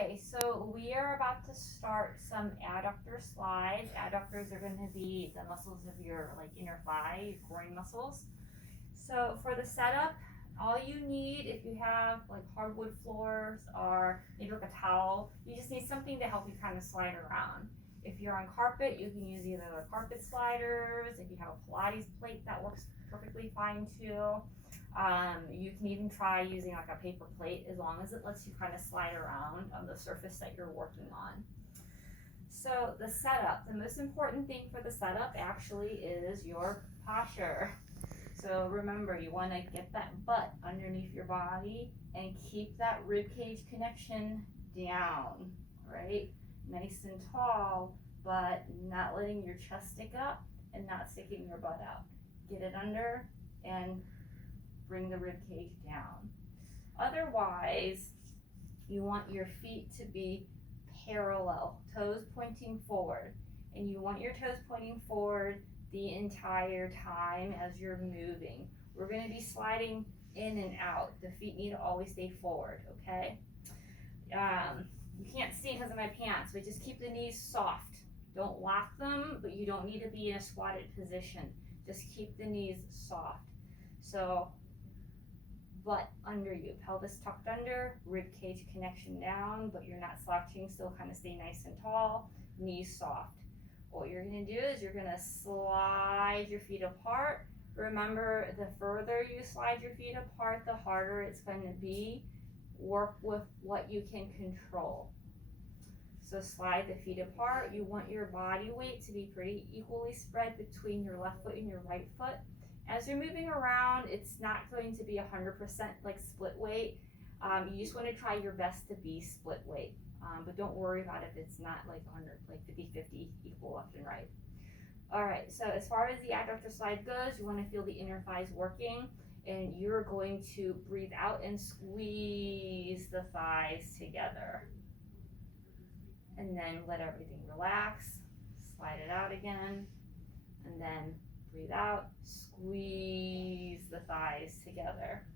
Okay, so we are about to start some adductor slides. Adductors are going to be the muscles of your inner thigh, your groin muscles. So for the setup, all you need, if you have hardwood floors or maybe a towel, you just need something to help you kind of slide around. If you're on carpet, you can use either the carpet sliders. If you have a Pilates plate, that works perfectly fine too. You can even try using a paper plate, as long as it lets you kind of slide around on the surface that you're working on. So the setup, the most important thing for the setup actually is your posture. So remember, you want to get that butt underneath your body and keep that rib cage connection down, right? Nice and tall, but not letting your chest stick up and not sticking your butt out. Get it under and bring the rib cage down. Otherwise, you want your feet to be parallel, toes pointing forward. And you want your toes pointing forward the entire time as you're moving. We're going to be sliding in and out. The feet need to always stay forward, okay? You can't see because of my pants, but just keep the knees soft. Don't lock them, but you don't need to be in a squatted position. Just keep the knees soft. So butt under you, pelvis tucked under, rib cage connection down, but you're not slouching, still kind of stay nice and tall, knees soft. What you're going to do is you're going to slide your feet apart. Remember, the further you slide your feet apart, the harder it's going to be. Work with what you can control. So slide the feet apart. You want your body weight to be pretty equally spread between your left foot and your right foot. As you're moving around, it's not going to be 100% split weight. You just want to try your best to be split weight. But don't worry about if it's not 100, 50-50 equal left and right. All right, so as far as the adductor slide goes, you want to feel the inner thighs working, and you're going to breathe out and squeeze the thighs together. And then let everything relax, slide it out again, and then breathe out, squeeze the thighs together.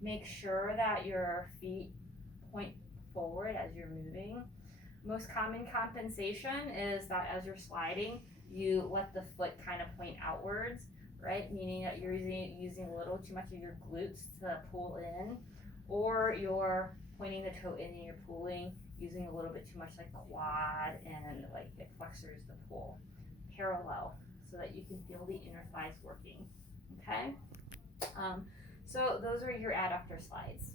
Make sure that your feet point forward as you're moving. Most common compensation is that as you're sliding, you let the foot kind of point outwards, right? Meaning that you're using a little too much of your glutes to pull in, or you're pointing the toe in and you're pulling, using a little bit too much quad and hip flexors to pull. Parallel, so that you can feel the inner thighs working, okay? So those are your adductor slides.